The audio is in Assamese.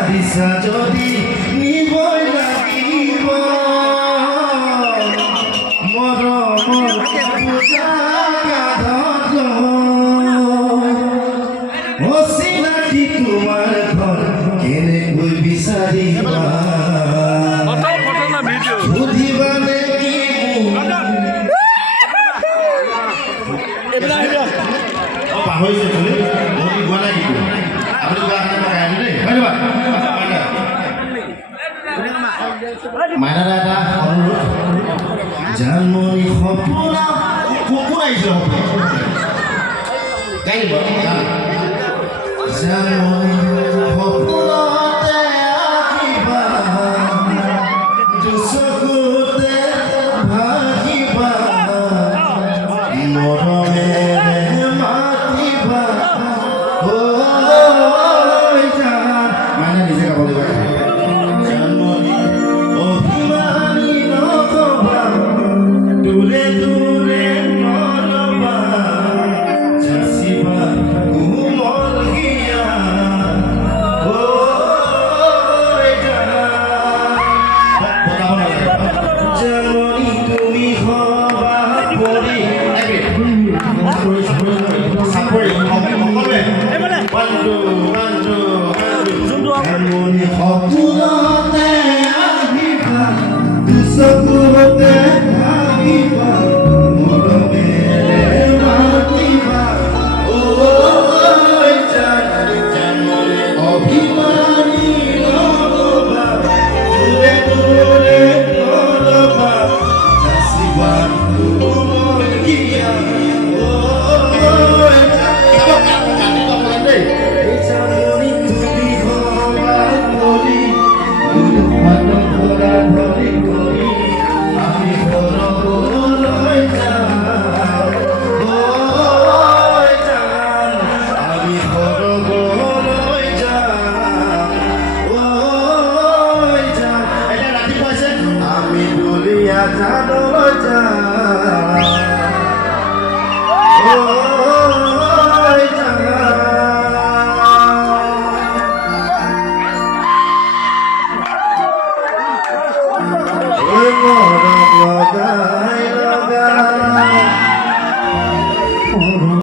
বিচাৰিছা যদি নিবই লাগিব মৰমৰ পূজা গাধত অচিনাকি তোমাৰ ঘৰ কেনেকৈ বিচাৰিবা সুধিবা নেকি পাহৰিছে তুমি গোৱা নাই কিন্তু আপুনি গোৱা কাৰণে দেই ধন্যবাদ মাইনাৰ এটা অনুৰোধ জানমণি সপোনা কোন আহিছে গাই দিব জানমণি সপোনতে আহিবা দুচকুতে ভাগিবা মৰমেৰে মাতিবা মানে নিজে গাব লাগিব জানমণি অভিমানী নকবা দূৰে দূৰে নলবা যাচিবা কোমল হিয়া জানমণি তুমি হবা পৰি চাপৰি সকলোৱে জানমণি সপোনতে আহিবা দুচকুতে ভাগিবা মৰমেৰে মাতিবা জানমণি অভিমানী নকবা দূৰে দূৰে নলবা যাচিবা কোমল হিয়া জানমণি তুমি হবা পৰি ধৰা ধৰি কৰি আমি ঘৰলৈ যাম আমি ঘৰলৈ যাম এতিয়া ৰাতিপুৱা আমি দুলীয়া জানৰ